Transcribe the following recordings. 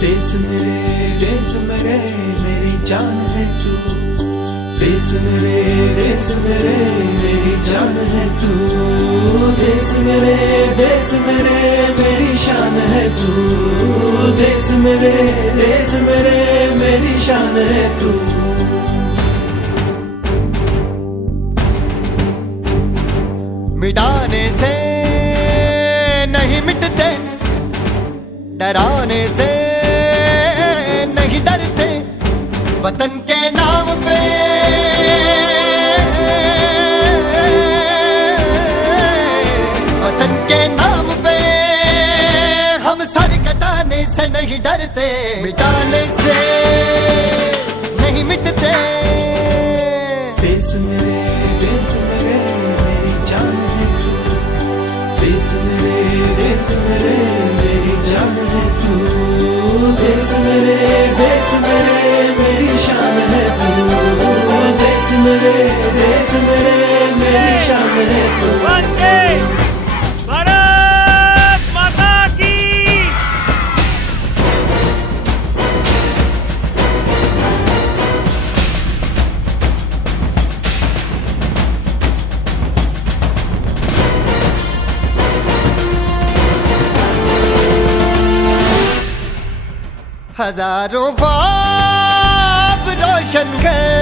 देश मेरे मेरी जान है तू। देश मेरे मेरी जान है तू। देश मेरे मेरी शान है तू। देश मेरे मेरी शान है तू। मिटाने से नहीं मिटते, डराने से नहीं डरते, वतन के नाम पे वतन के नाम पे हम सर कटाने से नहीं डरते, मिटाने से नहीं मिटते। देश मेरे मेरी जान है तू। देश मेरे मेरी जान है तू। देश मेरे मेरी शान है तू। देश मेरे मेरी शान है तू। भारत माता की। हजारों ख्वाब रोशन गए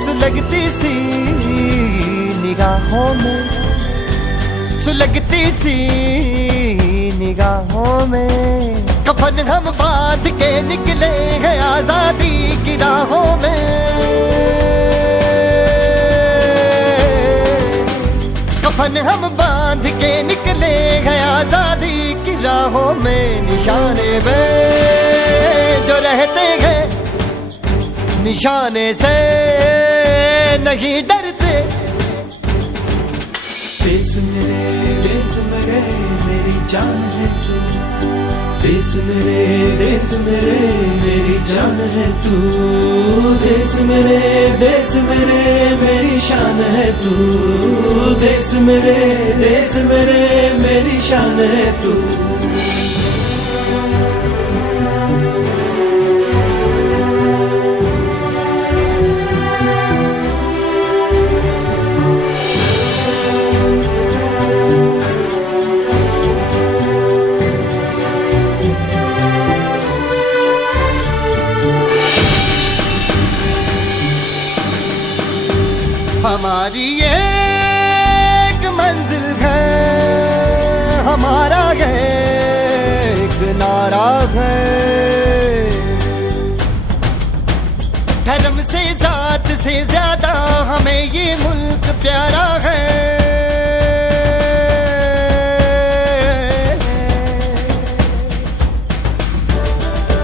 सुलगती सी निगाहों में, सुलगती सी निगाहों में। कफन हम बांध के निकले हैं आजादी की राहों में। कफन हम बांध के निकले हैं आजादी की राहों में। निशाने में जो रहते हैं, निशाने से नहीं डरते। देश मेरे मेरी जान है तू। देश मेरे मेरी जान है तू। देश मेरे मेरी शान है तू। देश मेरे मेरी शान है तू। हमारी एक मंजिल है, हमारा एक नारा है। धर्म से जात से ज्यादा हमें ये मुल्क प्यारा है।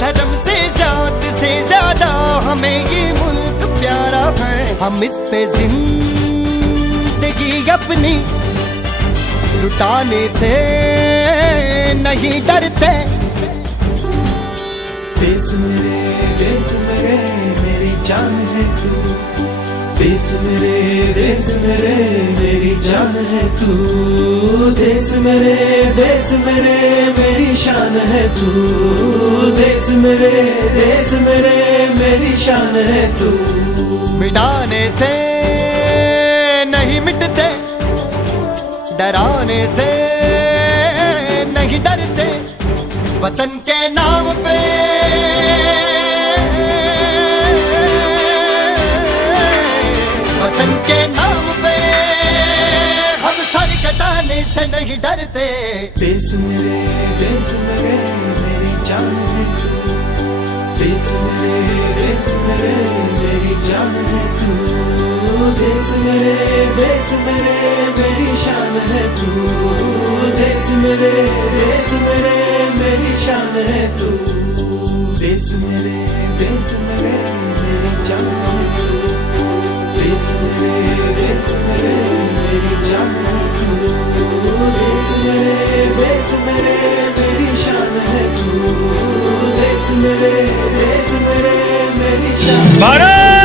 धर्म से जात से ज्यादा हमें ये मुल्क प्यारा है। हम इस पे जिंदगी अपनी लुटाने से नहीं डरते। देश मेरे मेरी जान है तू। देश मेरे मेरी जान है तू। देश मेरे मेरी शान है तू। देश मेरे मेरी शान है तू। मिटाने से नहीं मिटते, डराने से नहीं डरते, वतन के नाम पे वतन के नाम पे हम सर कटाने से नहीं डरते। देश मेरे मेरी जान है तू। देश मेरे मेरी जान है तू। देश मेरे मेरी शान है तू। देश मेरे मेरी शान है तू। देश मेरे मेरी जान है तू। देश मेरे मेरी जान है तू। देश मेरे मेरी शान है तू। देश मेरे मेरी शान। भारत